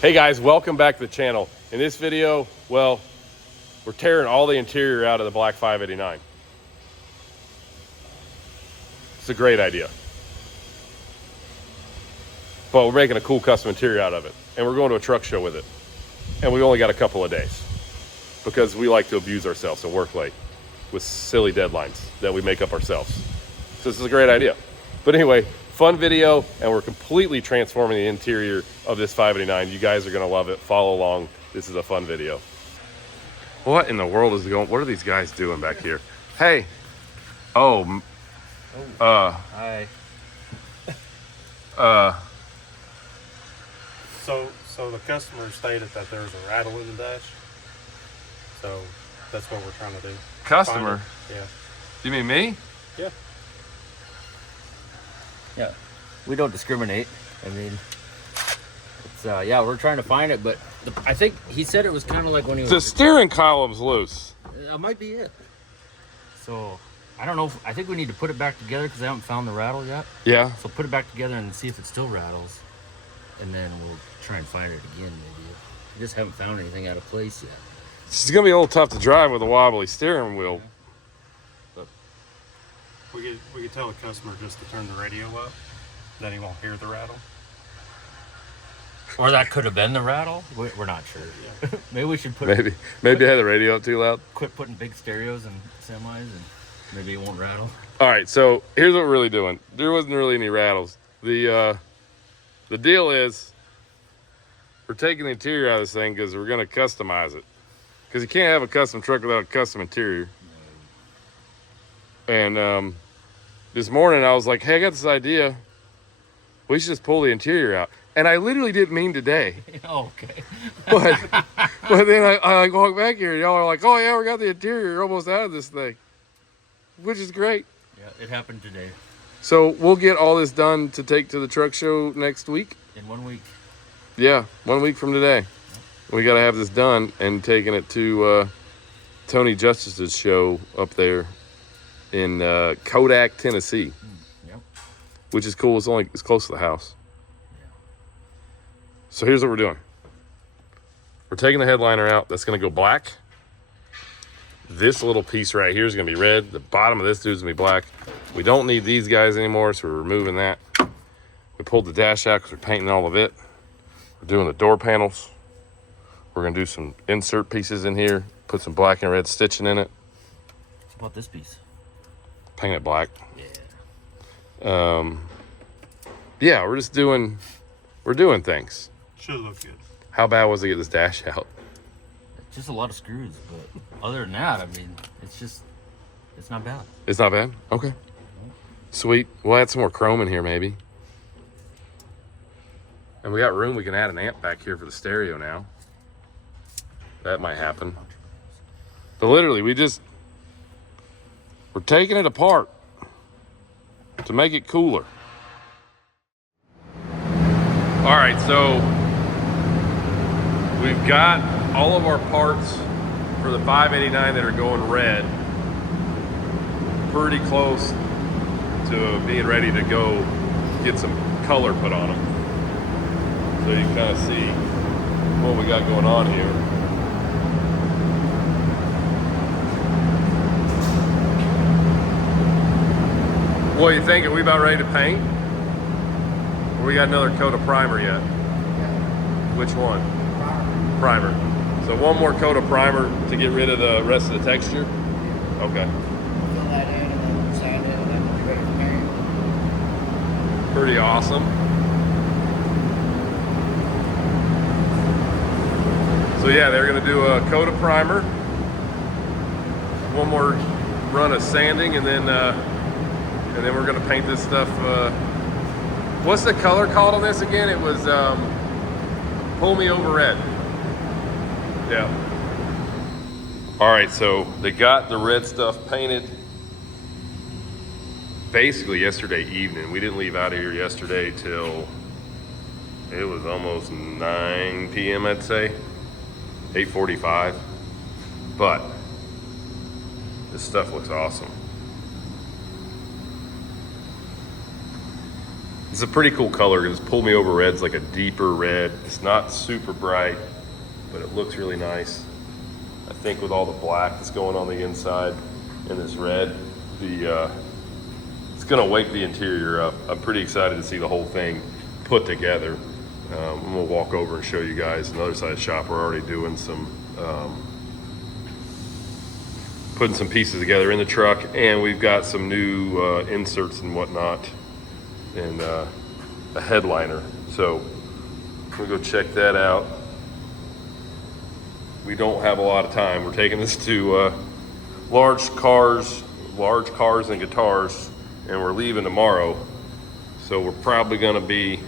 Hey guys, welcome back to the channel. In this video, well, we're tearing all the interior out of the black 589. It's a great idea. But we're making a cool custom interior out of it. And we're going to a truck show with it. And we only got a couple of days because we like to abuse ourselves and work late with silly deadlines that we make up ourselves. So this is a great idea. But anyway, fun video, and we're completely transforming the interior of this 589. You guys are gonna love it. Follow along. This is a fun video. What in the world is going? What are these guys doing back here? Hey. Oh. Hi. So the customer stated that there was a rattle in the dash. So that's what we're trying to do. Customer? Yeah. You mean me? Yeah. Yeah. We don't discriminate. I mean, it's yeah, we're trying to find it, but I think he said it was kind of like when he was. The steering column's loose. That might be it. So I don't know. I think we need to put it back together because I haven't found the rattle yet. Yeah. So put it back together and see if it still rattles, and then we'll try and find it again. Maybe we just haven't found anything out of place yet. It's gonna be a little tough to drive with a wobbly steering wheel. We could tell the customer just to turn the radio up, then he won't hear the rattle. Or that could have been the rattle. We're not sure. Yeah. Maybe we should put. Maybe I had the radio up too loud. Quit putting big stereos and semis, and maybe it won't rattle. All right, so here's what we're really doing. There wasn't really any rattles. The deal is we're taking the interior out of this thing because we're gonna customize it. Because you can't have a custom truck without a custom interior. And this morning I was like, hey, I got this idea. We should just pull the interior out. And I literally didn't mean today. Oh, okay. but then I like walk back here and y'all are like, oh yeah, we got the interior almost out of this thing. Which is great. Yeah, it happened today. So we'll get all this done to take to the truck show next week. In 1 week. Yeah, 1 week from today. We got to have this done and taking it to Tony Justice's show up there in Kodak, Tennessee. Yep. Which is cool. It's close to the house. Yeah. So here's what we're doing. We're taking the headliner out. That's going to go black. This little piece right here is going to be red. The bottom of this dude's going to be black. We don't need these guys anymore, so we're removing that. We pulled the dash out because we're painting all of it. We're doing the door panels. We're going to do some insert pieces in here. Put some black and red stitching in it. What about this piece? Paint it black. Yeah. Yeah, we're doing things. Should look good. How bad was it to get this dash out? It's just a lot of screws, but other than that, I mean, it's not bad. It's not bad? Okay. Sweet. We'll add some more chrome in here maybe. And we got room. We can add an amp back here for the stereo now. That might happen. But literally, we're taking it apart to make it cooler. All right, so we've got all of our parts for the 589 that are going red pretty close to being ready to go get some color put on them. So you can kind of see what we got going on here. What do you think? Are we about ready to paint? Or we got another coat of primer yet? Which one? Primer. So one more coat of primer to get rid of the rest of the texture? Okay. Fill that in and then sand it and then we'll be ready to paint. Pretty awesome. So yeah, they're gonna do a coat of primer, one more run of sanding, and then we're gonna paint this stuff. What's the color called on this again? It was Pull Me Over Red. Yeah. All right, so they got the red stuff painted basically yesterday evening. We didn't leave out of here yesterday till it was almost 9 p.m. I'd say, 8:45. But this stuff looks awesome. It's a pretty cool color. It's Pull Me Over Red's like a deeper red. It's not super bright, but it looks really nice. I think with all the black that's going on the inside and this red, it's gonna wake the interior up. I'm pretty excited to see the whole thing put together. I'm gonna walk over and show you guys another side of the shop. We're already doing some, putting some pieces together in the truck, and we've got some new inserts and whatnot, and a headliner. So we'll go check that out. We don't have a lot of time. We're taking this to large cars and guitars, and we're leaving tomorrow. So we're probably gonna be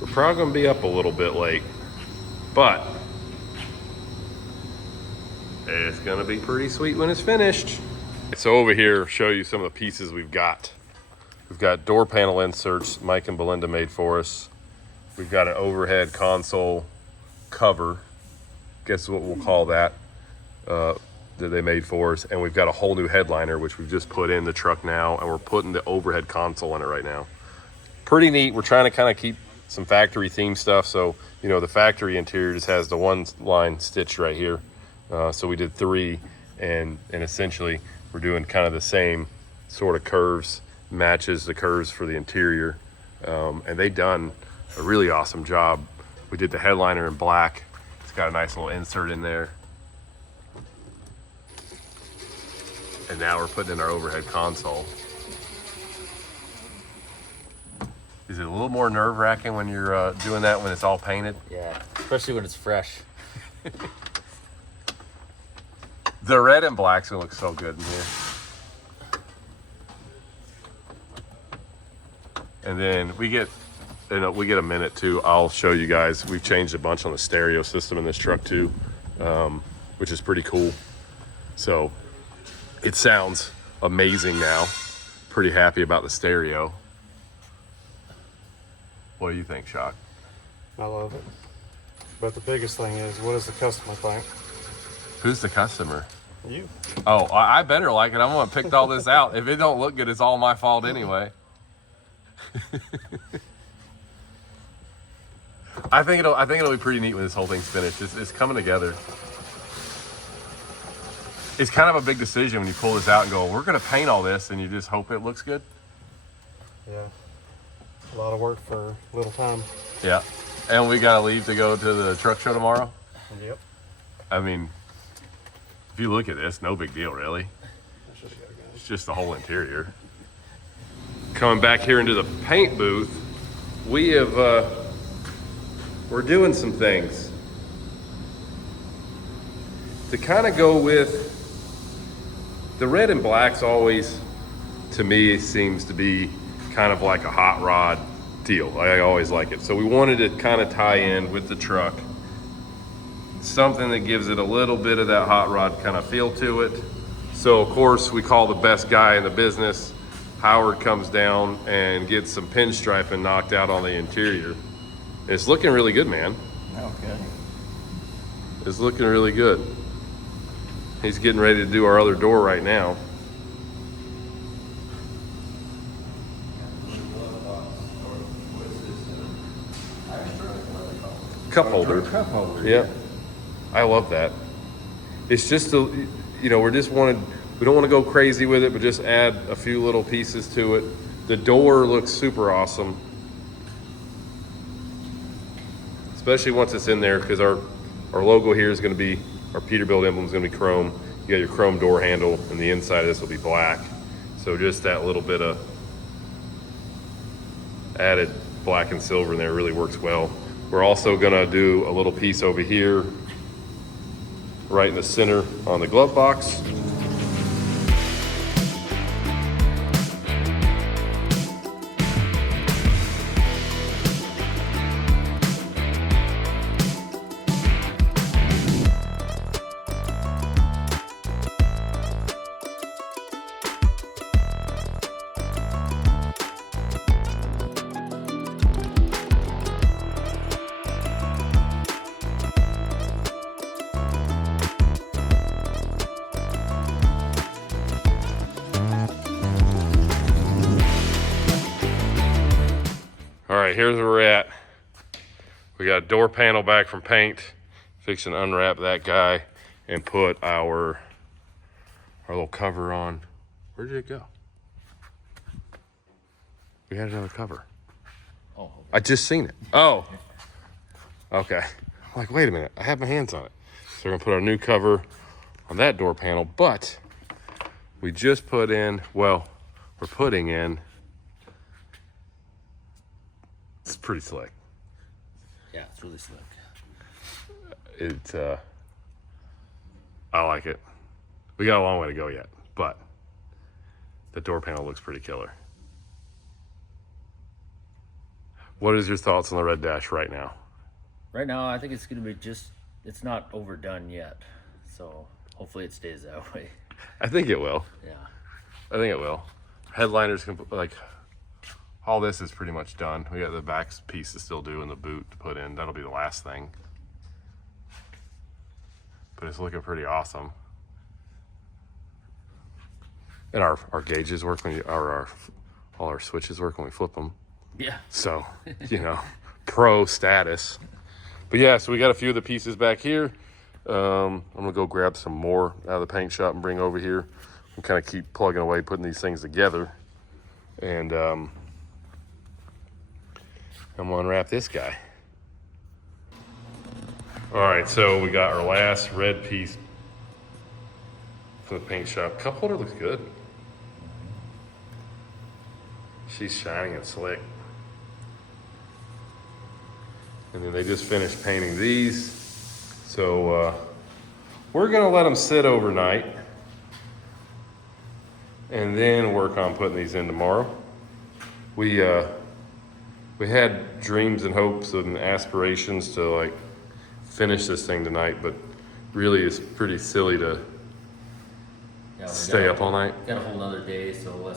up a little bit late, but it's gonna be pretty sweet when it's finished. So over here, show you some of the pieces we've got. We've got door panel inserts Mike and Belinda made for us. We've got an overhead console cover, guess what we'll call that, that they made for us. And we've got a whole new headliner, which we've just put in the truck now, and we're putting the overhead console in it right now. Pretty neat. We're trying to kind of keep some factory theme stuff. So, you know, the factory interior just has the one line stitched right here. So we did 3, and essentially we're doing kind of the same sort of curves, matches the curves for the interior. And they done a really awesome job. We did the headliner in black. It's got a nice little insert in there. And now we're putting in our overhead console. Is it a little more nerve-wracking when you're doing that when it's all painted? Yeah, especially when it's fresh. The red and black's gonna look so good in here. And then we get a minute too. I'll show you guys. We've changed a bunch on the stereo system in this truck too, which is pretty cool. So it sounds amazing now. Pretty happy about the stereo. What do you think, Shock? I love it. But the biggest thing is, what does the customer think? Who's the customer? You. Oh, I better like it. I'm gonna pick all this out. If it don't look good, it's all my fault anyway. I think it'll be pretty neat when this whole thing's finished. It's coming together. It's kind of a big decision when you pull this out and go, we're gonna paint all this, and you just hope it looks good. Yeah. A lot of work for little time. Yeah. And we gotta leave to go to the truck show tomorrow. Yep. I mean, if you look at this, no big deal, really. I should have got a gun. It's just the whole interior. Coming back here into the paint booth, we're doing some things to kind of go with the red and black's always, to me, seems to be kind of like a hot rod deal. I always like it. So we wanted to kind of tie in with the truck something that gives it a little bit of that hot rod kind of feel to it. So of course we call the best guy in the business. Howard comes down and gets some pinstriping knocked out on the interior. It's looking really good, man. Okay. It's looking really good. He's getting ready to do our other door right now. Cup holder. Cup holder. Yeah. I love that. It's just we don't want to go crazy with it, but just add a few little pieces to it. The door looks super awesome. Especially once it's in there, because our logo here is going to be, our Peterbilt emblem is going to be chrome. You got your chrome door handle, and the inside of this will be black. So just that little bit of added black and silver in there really works well. We're also going to do a little piece over here, right in the center on the glove box. All right, here's where we're at. We got a door panel back from paint. Fixing to unwrap that guy and put our little cover on. Where did it go? We had another cover. Oh, okay. I just seen it. Oh, okay. I'm like, wait a minute. I have my hands on it. So we're gonna put our new cover on that door panel, but we just put in, well, we're putting in, it's pretty slick. Yeah, it's really slick. I like it. We got a long way to go yet, but the door panel looks pretty killer. What is your thoughts on the red dash right now? Right now, I think it's going to be it's not overdone yet. So hopefully it stays that way. I think it will. Yeah. I think it will. Headliners can, like, all this is pretty much done. We got the back piece to still do and the boot to put in. That'll be the last thing. But it's looking pretty awesome. And our gauges work when all our switches work when we flip them. Yeah. So, you know, pro status. But yeah, so we got a few of the pieces back here. I'm gonna go grab some more out of the paint shop and bring over here. We'll kind of keep plugging away, putting these things together. And I'm gonna unwrap this guy. All right, so we got our last red piece from the paint shop. Cup holder looks good. She's shining and slick. And then they just finished painting these. So we're gonna let them sit overnight and then work on putting these in tomorrow. We had dreams and hopes and aspirations to like finish this thing tonight, but really it's pretty silly to stay up all night. Got a whole nother day, so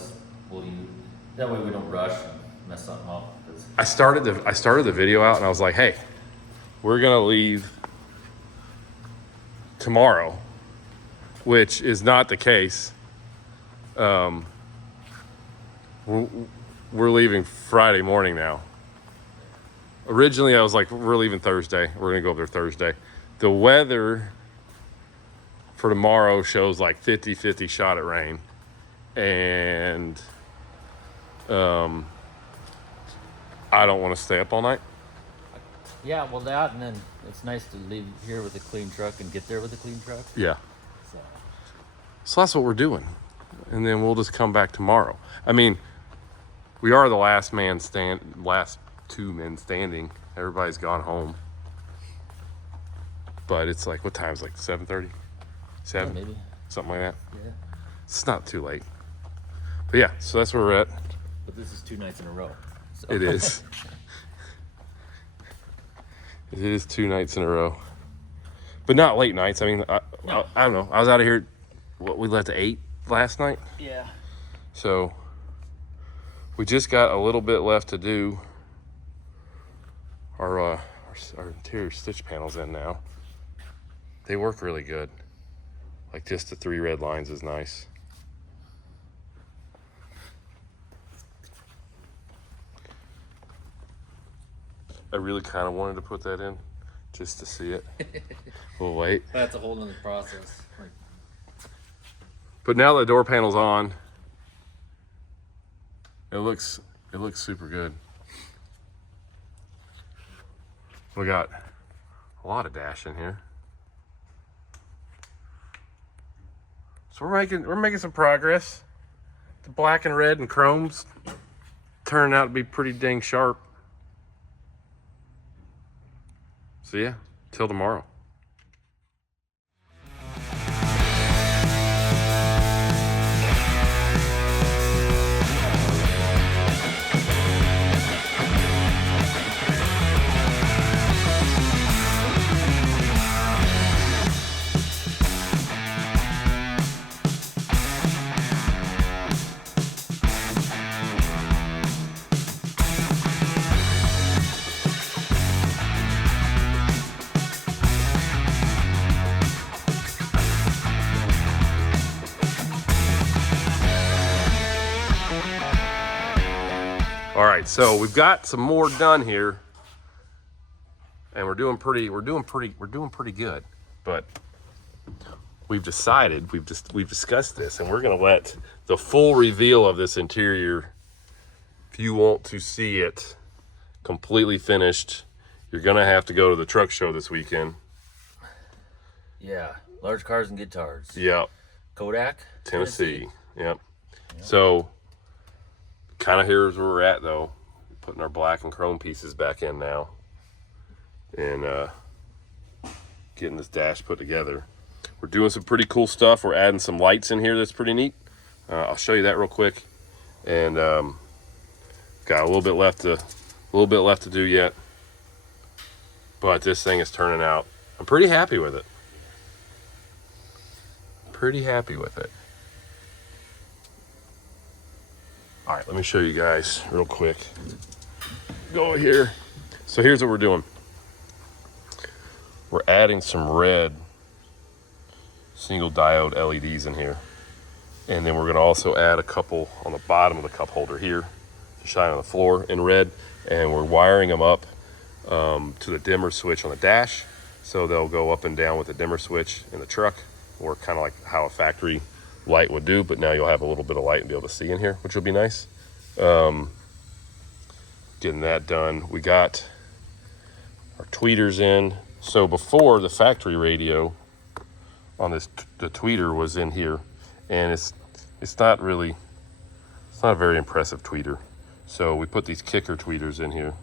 that way we don't rush and mess something up. I started the video out and I was like, hey, we're gonna leave tomorrow, which is not the case. We're leaving Friday morning now. Originally I was like, we're leaving Thursday. We're gonna go up there Thursday. The weather for tomorrow shows like 50-50 shot at rain. And I don't want to stay up all night. Yeah, well that, and then it's nice to leave here with a clean truck and get there with a clean truck. Yeah. So that's what we're doing. And then we'll just come back tomorrow. I mean, we are the last two men standing. Everybody's gone home. But it's like, what time's like 7:30? 7? yeah, maybe. Something like that. Yeah. It's not too late. But yeah, so that's where we're at. But this is 2 nights in a row. So. It is. It is 2 nights in a row. But not late nights. I mean, I don't know. I was out of here, we left at 8 last night. Yeah. So we just got a little bit left to do. Our interior stitch panels in now. They work really good. Like just the 3 red lines is nice. I really kind of wanted to put that in just to see it. We'll wait. That's a whole nother process. But now the door panel's on, it looks super good. We got a lot of dash in here. So we're making some progress. The black and red and chrome's turning out to be pretty dang sharp. So yeah, till tomorrow. All right, so we've got some more done here, and we're doing pretty good. But we've decided, we've discussed this, and we're gonna let the full reveal of this interior. If you want to see it completely finished, you're gonna have to go to the truck show this weekend. Yeah, large cars and guitars. Yep. Kodak, Tennessee. Yep. So, kind of here's where we're at, though. Putting our black and chrome pieces back in now, and getting this dash put together. We're doing some pretty cool stuff. We're adding some lights in here that's pretty neat. I'll show you that real quick, and got a little bit left to do yet. But this thing is turning out. I'm pretty happy with it. All right, let me show you guys real quick. Go over here. So here's what we're doing. We're adding some red single diode LEDs in here. And then we're gonna also add a couple on the bottom of the cup holder here to shine on the floor in red. And we're wiring them up to the dimmer switch on the dash. So they'll go up and down with the dimmer switch in the truck, or kind of like how a factory light would do, but now you'll have a little bit of light and be able to see in here, which will be nice. Getting that done. We got our tweeters in. So before, the factory radio on this, the tweeter was in here, and it's not a very impressive tweeter. So we put these kicker tweeters in here.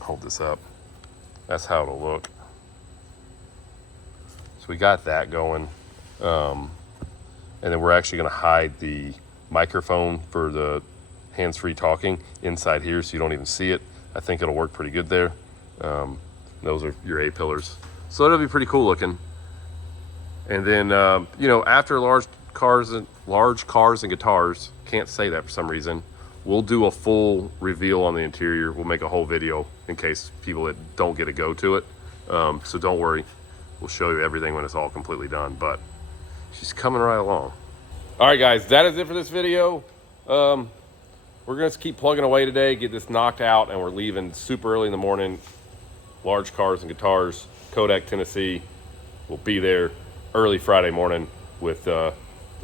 Hold this up. That's how it'll look. So we got that going. And then we're actually going to hide the microphone for the hands-free talking inside here, so you don't even see it. I think it'll work pretty good there. Those are your A-pillars. So that'll be pretty cool looking. And then, after large cars and guitars, can't say that for some reason, we'll do a full reveal on the interior. We'll make a whole video in case people that don't get to go to it. So don't worry. We'll show you everything when it's all completely done, but she's coming right along. All right, guys, that is it for this video. We're gonna keep plugging away today, get this knocked out, and we're leaving super early in the morning. Large cars and guitars, Kodak, Tennessee. We'll be there early Friday morning with the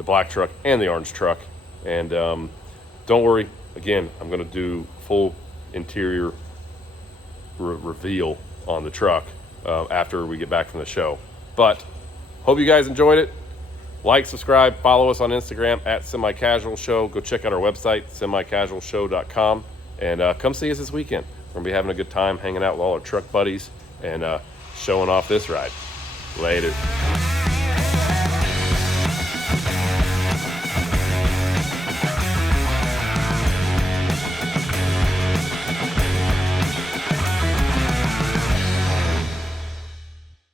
black truck and the orange truck. And don't worry, again, I'm gonna do full interior reveal on the truck after we get back from the show. But hope you guys enjoyed it. Like, subscribe, follow us on Instagram at Semi-Casual Show. Go check out our website, semicasualshow.com, and come see us this weekend. We're gonna be having a good time hanging out with all our truck buddies and showing off this ride. Later.